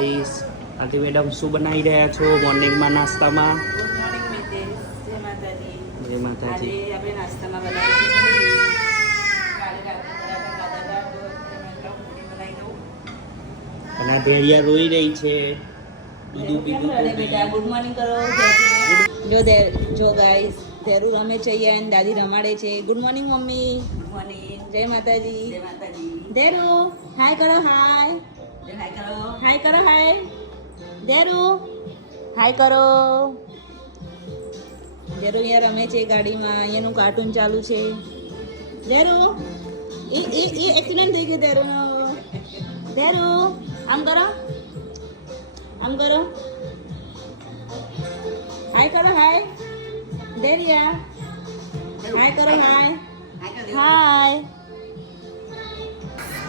Guys, આજે madam શું બનાવી રહ્યા છો મોર્નિંગમાં નાસ્તામાં? ગુડ મોર્નિંગ મિતેશ, જય માતાજી. જય માતાજી. આજે આપણે નાસ્તામાં બનાવીશું પૂરી. કાલે રાત્રે પરાઠા ખાધા હતા, તો મેં કહ્યું પૂરી બનાવી દઉં. અને આ ભેળિયા રોઈ રહી છે. દૂધું કેમ પીધું રડે બેટા? ગુડ મોર્નિંગ કરો. જો ગાઈસ, ધેરું રમે છે અહીંયા અને દાદી રમાડે છે. Good morning mummy. Good morning. જય માતાજી. જય માતાજી. ધેરું હાય કરો. હાય હાય કરો. હાય કરો. હાય ધેરું હાય કરો. ધેરું અહીંયા રમે છે ગાડીમાં. અહીંયાનું કાર્ટૂન ચાલુ છે. ધેરું એ એક્સિડન્ટ થઈ ગયો ધેરુંનો. ધેરું આમ કરો. આમ કરો. હાય કરો. હાય ધેરિયા હાય કરો. હાય હાય.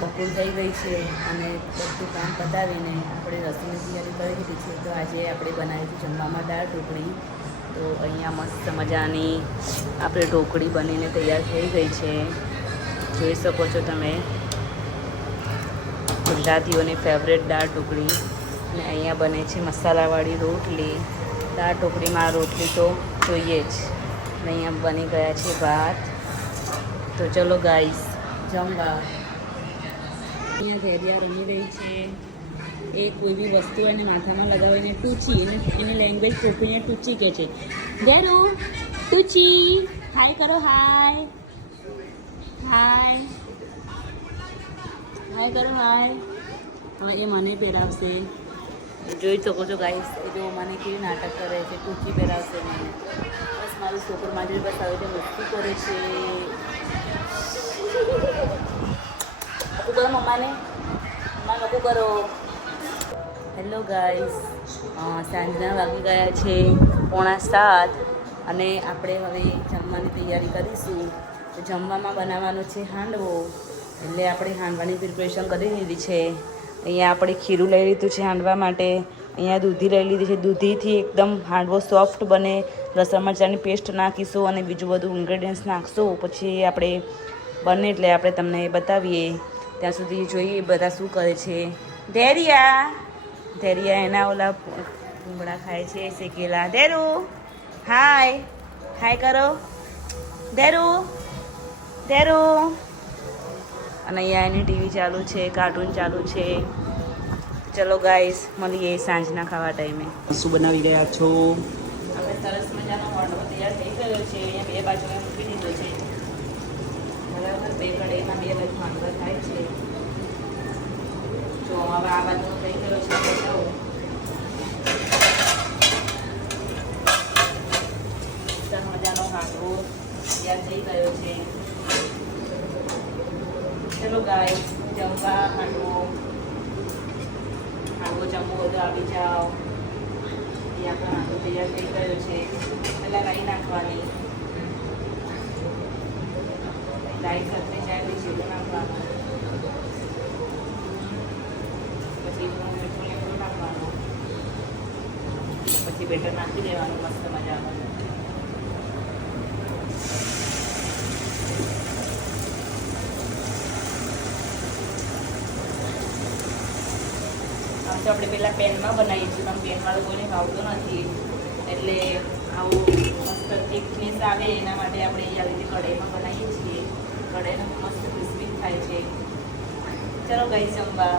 બપોર થઈ ગઈ છે અને બધું કામ પતાવીને આપણે રસોઈની તૈયારી કરી દીધી છે. તો આજે આપણે બનાવીશું જમવામાં દાળ ઢોકળી. તો અહીંયા મસ્ત મજાની આપણે ઢોકળી બનીને તૈયાર થઈ ગઈ છે. જોઈ શકો છો તમે, ગુજરાતીઓની ફેવરેટ દાળ ઢોકળી. અને અહીંયા બને છે મસાલાવાળી રોટલી. દાળ ઢોકળીમાં રોટલી તો જોઈએ જ. અને અહીંયા બની ગયા છે ભાત. તો ચલો ગાઈસ જમવા. અહીંયા ધેરિયા રમી રહી છે. એ કોઈ બી વસ્તુ એને માથામાં લગાવીને ટૂચી, એની લેંગ્વેજ કોપીને ટૂચી કહે છે. ધેરું ટૂચી હાય કરો. હાય હાય હાય કરો. હાય. હવે એ મને પહેરાવશે. જોઈ શકો છો ગાઈસ, એ જો મને કેવી નાટક કરે છે. ટૂચી પહેરાવશે મને. બસ મારું છોકરું મારી બસ આવે છે, મસ્તી કરે છે. કરો મમ્માને. મમ્મા લોકો કરો. હેલો ગાઈસ, સાંજના વાગી ગયા છે 6:45 અને આપણે હવે જમવાની તૈયારી કરીશું. તો જમવામાં બનાવવાનો છે હાંડવો. એટલે આપણે હાંડવાની પ્રિપરેશન કરી લીધી છે. અહીંયા આપણે ખીરું લઈ લીધું છે હાંડવા માટે. અહીંયા દૂધી લઈ લીધી છે. દૂધીથી એકદમ હાંડવો સોફ્ટ બને. લસણ મરચાંની પેસ્ટ નાખીશું અને બીજું બધું ઇન્ગ્રેડિયન્ટ્સ નાખશું. પછી આપણે બને એટલે આપણે તમને બતાવીએ. ત્યાં સુધી જોઈએ બધા શું કરે છે. ધેરિયા એના ઓલા ભૂંગળા ખાય છે શેકેલા. ધેરું હાય હાય કરો. ધેરું ધેરું. અને અહીંયા એની ટીવી ચાલુ છે, કાર્ટૂન ચાલુ છે. ચલો ગાઈસ, મળીએ સાંજના ખાવા ટાઈમે. શું બનાવી રહ્યા છો? આપણે સરસ મજાનો હાંડવો તૈયાર થઈ ગયો છે. અહીંયા બે બાજુ મૂકી દીધો છે. બરાબર, બે કઢાઈમાં બે બાજુ હાંડવા થાય છે. જો હવે આ બાજુ થઈ ગયો છે. સરસ મજાનો હાંડવો તૈયાર થઈ ગયો છે. ચલો ગાઈસ, જમવા હાંડવો જમવો બધું આવી જાઓ. એ આપણો હાંડવો તૈયાર થઈ ગયો છે. પહેલાં રાઈ નાખવાની. રાઈ સાથે ચાલી જીરું નાખવાનું. પછી મીઠું લીમડું નાખવાનું. પછી બેટર નાખી દેવાનું મસ્ત મજાનું. તો આપણે પહેલાં પેનમાં બનાવીશું. પણ પેનમાં કોઈને ભાવતું નથી, એટલે આવું મસ્ત થિકનેસ આવે એના માટે આપણે આવી રીતે કઢાઈમાં બનાવીએ છીએ. કઢાઈનો મસ્ત ક્રિસ્પી થાય છે. ચલો ગાઈસ જમવા.